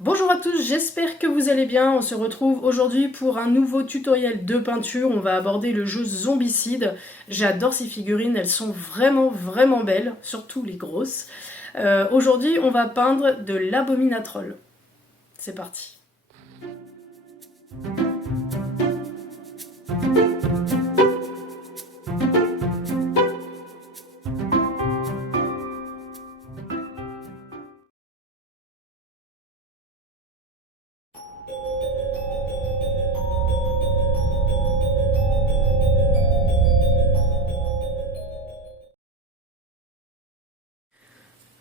Bonjour à tous, j'espère que vous allez bien. On se retrouve aujourd'hui pour un nouveau tutoriel de peinture. On va aborder le jeu Zombicide. J'adore ces figurines, elles sont vraiment belles, surtout les grosses. Aujourd'hui, on va peindre de l'Abominatroll. C'est parti.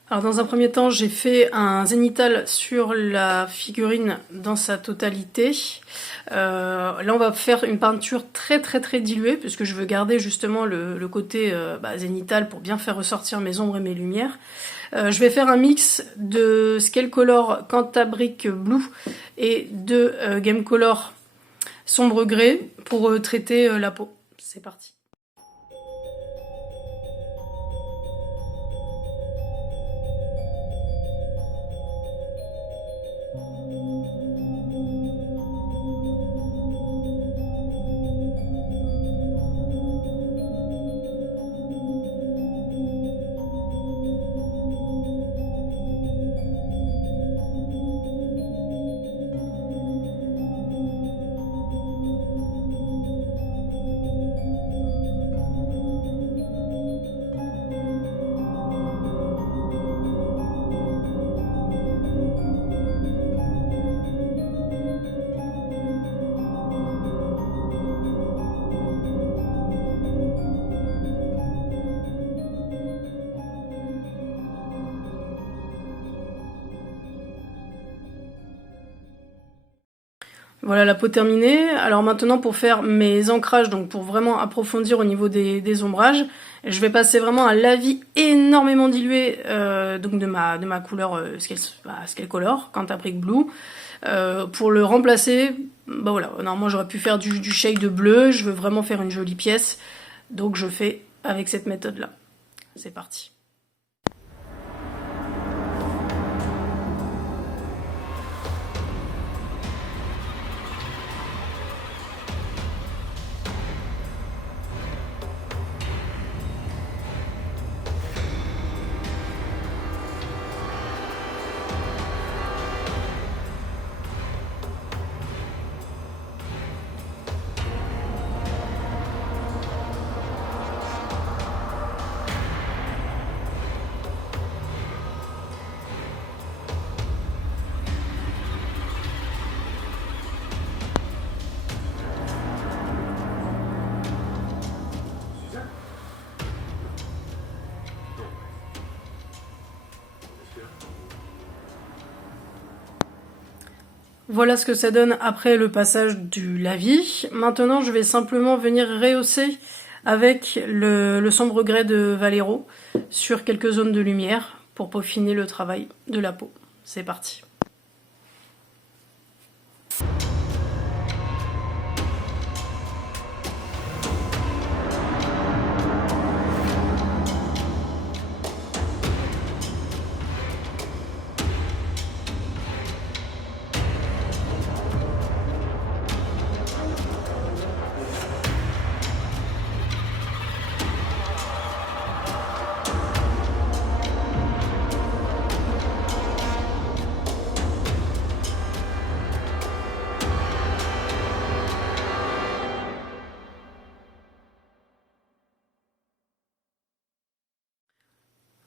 Alors dans un premier temps, j'ai fait un zénithal sur la figurine dans sa totalité. Là, on va faire une peinture très diluée, puisque je veux garder justement le côté zénithal pour bien faire ressortir mes ombres et mes lumières. Je vais faire un mix de Scale Color Cantabric Blue et de Game Color Sombre Grès pour traiter la peau. C'est parti. Voilà la peau terminée. Alors maintenant pour faire mes ancrages, donc pour vraiment approfondir au niveau des ombrages, je vais passer vraiment un lavis énormément dilué donc de ma couleur Scale Color, Cantabric Blue. Pour le remplacer, voilà, normalement j'aurais pu faire du shade bleu, je veux vraiment faire une jolie pièce, donc je fais avec cette méthode là. C'est parti. Voilà ce que ça donne après le passage du lavis. Maintenant, je vais simplement venir rehausser avec le sombre grès de Vallejo sur quelques zones de lumière pour peaufiner le travail de la peau. C'est parti.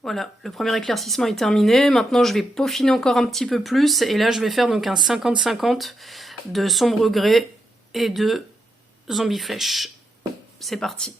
Voilà, le premier éclaircissement est terminé. Maintenant, je vais peaufiner encore un petit peu plus. Et là, je vais faire donc un 50-50 de sombre grès et de zombie flèche. C'est parti.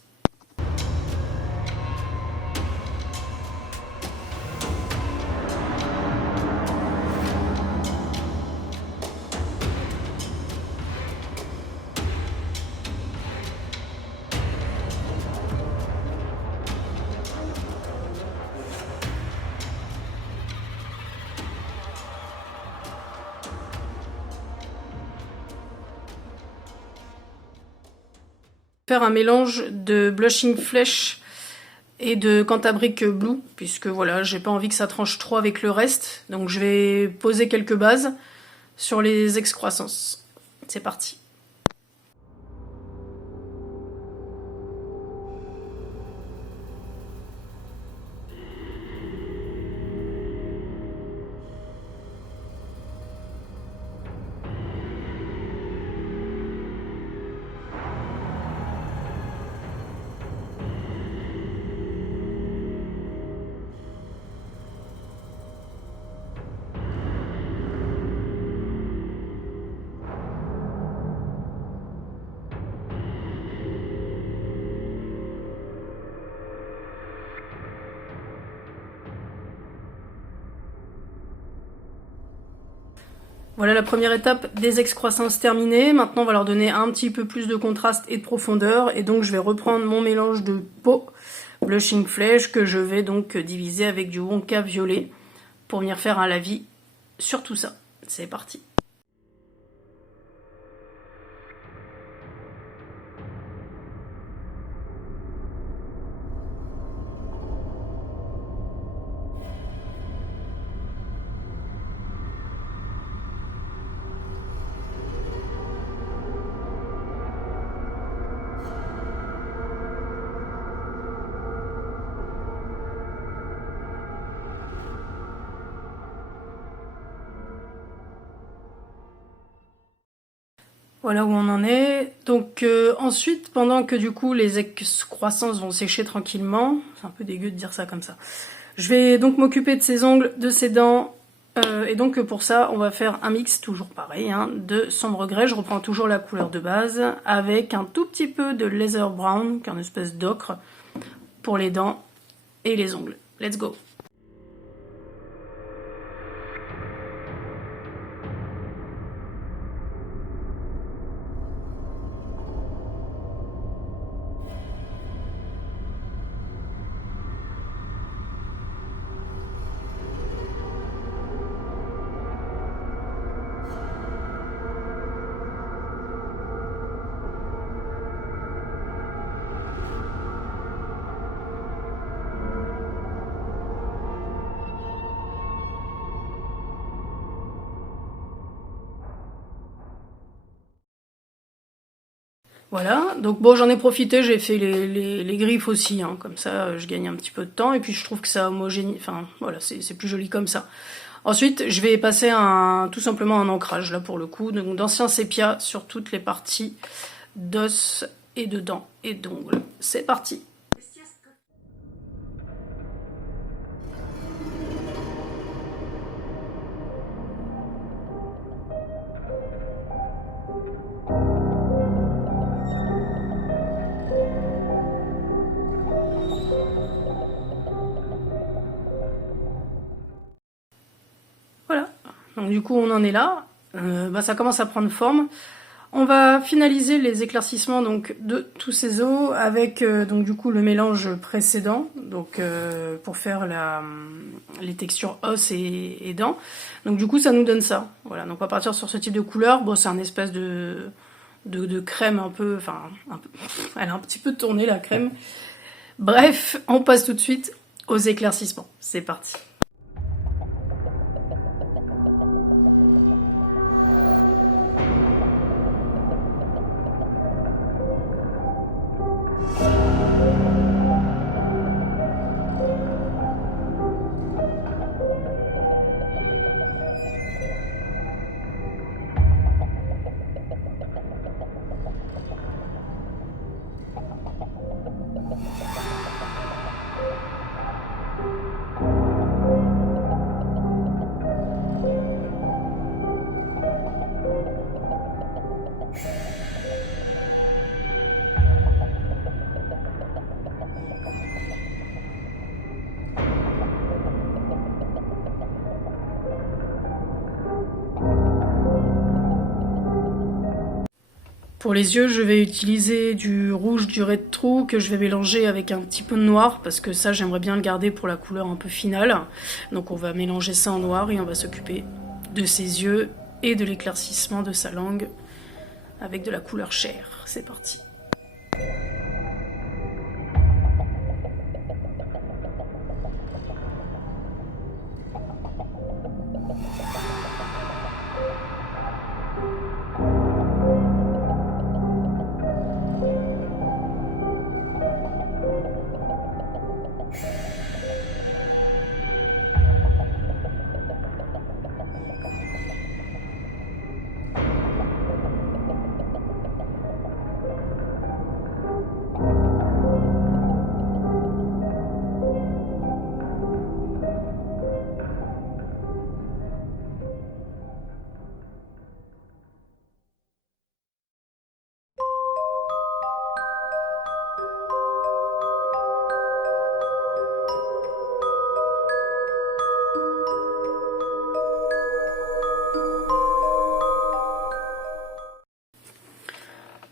Faire un mélange de blushing flèche et de Cantabric Blue, puisque voilà, j'ai pas envie que ça tranche trop avec le reste. Donc je vais poser quelques bases sur les excroissances. C'est parti. Voilà la première étape des excroissances terminée. Maintenant, on va leur donner un petit peu plus de contraste et de profondeur. Et donc, je vais reprendre mon mélange de peau Blushing Flesh que je vais donc diviser avec du Wonka violet pour venir faire un lavis sur tout ça. C'est parti. Voilà où on en est. Donc ensuite, pendant que du coup les excroissances vont sécher tranquillement, c'est un peu dégueu de dire ça comme ça, je vais donc m'occuper de ses ongles, de ses dents, et donc pour ça on va faire un mix, toujours pareil, hein, de sombre grès. Je reprends toujours la couleur de base, avec un tout petit peu de leather brown, qui est une espèce d'ocre, pour les dents et les ongles. Let's go! Voilà, donc bon, j'en ai profité, j'ai fait les griffes aussi, hein, comme ça je gagne un petit peu de temps, et puis je trouve que ça homogénise, enfin voilà, c'est plus joli comme ça. Ensuite, je vais passer tout simplement un ancrage, là pour le coup, donc d'ancien sépia sur toutes les parties d'os et de dents et d'ongles. C'est parti! Voilà, donc du coup on en est là, ça commence à prendre forme. On va finaliser les éclaircissements donc de tous ces os avec donc du coup le mélange précédent, donc pour faire les textures os et dents. Donc du coup ça nous donne ça. Voilà, donc on va partir sur ce type de couleur. Bon, c'est un espèce de crème un peu, elle a un petit peu tourné la crème. Bref, on passe tout de suite aux éclaircissements. C'est parti. Pour les yeux, je vais utiliser du rouge du Red True que je vais mélanger avec un petit peu de noir parce que ça, j'aimerais bien le garder pour la couleur un peu finale. Donc on va mélanger ça en noir et on va s'occuper de ses yeux et de l'éclaircissement de sa langue avec de la couleur chair. C'est parti.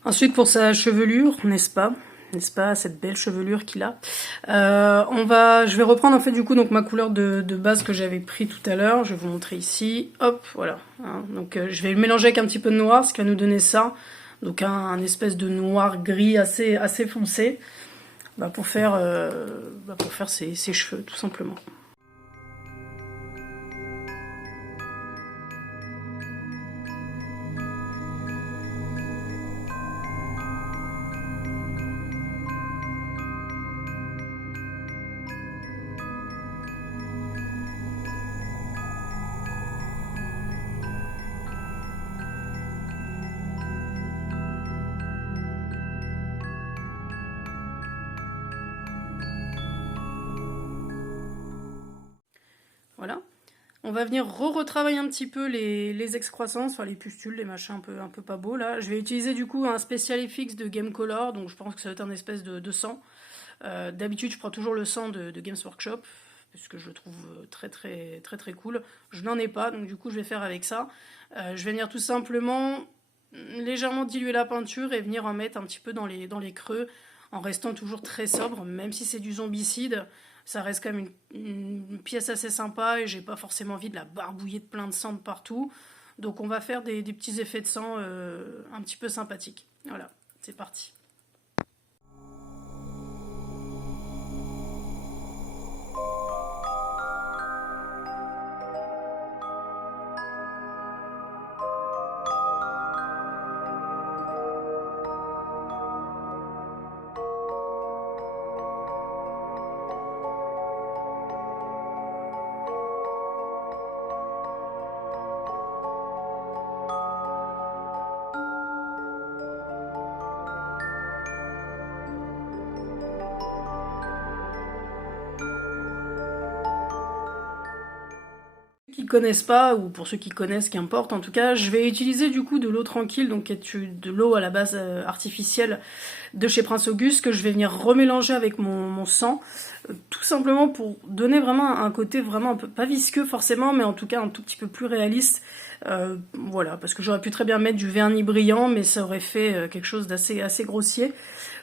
Ensuite, pour sa chevelure, n'est-ce pas, cette belle chevelure qu'il a. Je vais reprendre en fait du coup donc ma couleur de base que j'avais pris tout à l'heure. Je vais vous montrer ici. Hop, voilà. Hein, donc je vais le mélanger avec un petit peu de noir, ce qui va nous donner ça. Donc un espèce de noir gris assez foncé, pour faire ses cheveux tout simplement. Voilà. On va venir retravailler un petit peu les excroissances, enfin les pustules, les machins un peu pas beaux là. Je vais utiliser du coup un Special FX de Game Color, donc je pense que ça va être un espèce de sang. D'habitude je prends toujours le sang de Games Workshop, parce que je le trouve très cool. Je n'en ai pas, donc du coup je vais faire avec ça. Je vais venir tout simplement légèrement diluer la peinture et venir en mettre un petit peu dans les creux, en restant toujours très sobre, même si c'est du zombicide. Ça reste quand même une pièce assez sympa et j'ai pas forcément envie de la barbouiller de plein de sang de partout. Donc on va faire des petits effets de sang un petit peu sympathiques. Voilà, c'est parti. Qui connaissent pas, ou pour ceux qui connaissent, qu'importe, en tout cas, je vais utiliser du coup de l'eau tranquille, donc qui est de l'eau à la base artificielle de chez Prince Auguste, que je vais venir remélanger avec mon sang, tout simplement pour donner vraiment un côté vraiment un peu, pas visqueux forcément, mais en tout cas un tout petit peu plus réaliste. Voilà, parce que j'aurais pu très bien mettre du vernis brillant, mais ça aurait fait quelque chose assez grossier.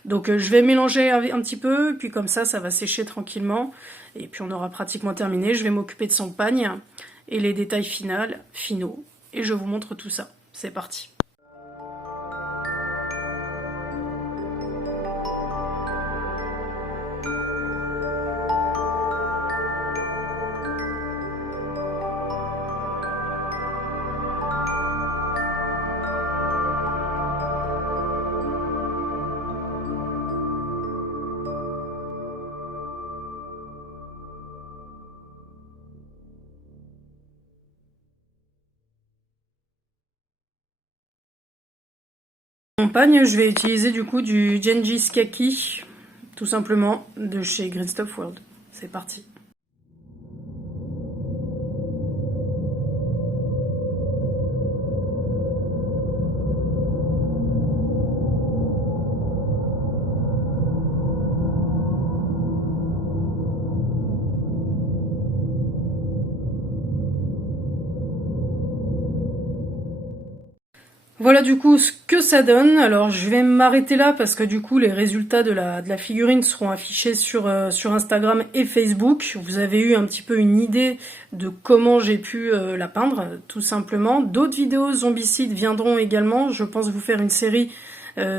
Donc je vais mélanger un petit peu, puis comme ça va sécher tranquillement, et puis on aura pratiquement terminé. Je vais m'occuper de son pagne et les détails finaux, et je vous montre tout ça. C'est parti. Mon pagne, je vais utiliser du coup du Genghis Kaki, tout simplement, de chez Green Stuff World. C'est parti. Voilà du coup ce que ça donne. Alors je vais m'arrêter là parce que du coup les résultats de la figurine seront affichés sur Instagram et Facebook. Vous avez eu un petit peu une idée de comment j'ai pu la peindre, tout simplement. D'autres vidéos zombicides viendront également. Je pense vous faire une série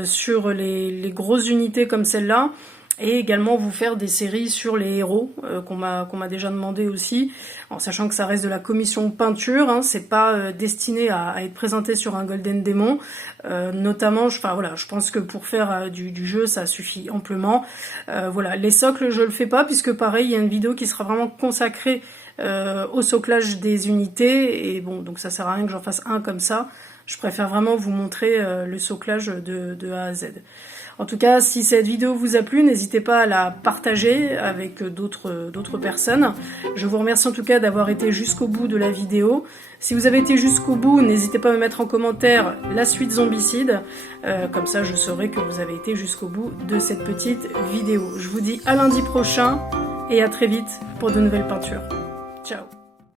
sur les grosses unités comme celle-là. Et également vous faire des séries sur les héros qu'on m'a déjà demandé aussi, en sachant que ça reste de la commission peinture, hein, c'est pas destiné à être présenté sur un Golden Demon, notamment, je pense que pour faire du jeu ça suffit amplement. Voilà, les socles je le fais pas puisque pareil il y a une vidéo qui sera vraiment consacrée au soclage des unités, et bon donc ça sert à rien que j'en fasse un comme ça. Je préfère vraiment vous montrer le soclage de A à Z. En tout cas, si cette vidéo vous a plu, n'hésitez pas à la partager avec d'autres personnes. Je vous remercie en tout cas d'avoir été jusqu'au bout de la vidéo. Si vous avez été jusqu'au bout, n'hésitez pas à me mettre en commentaire la suite zombicide. Comme ça, je saurai que vous avez été jusqu'au bout de cette petite vidéo. Je vous dis à lundi prochain et à très vite pour de nouvelles peintures. Ciao!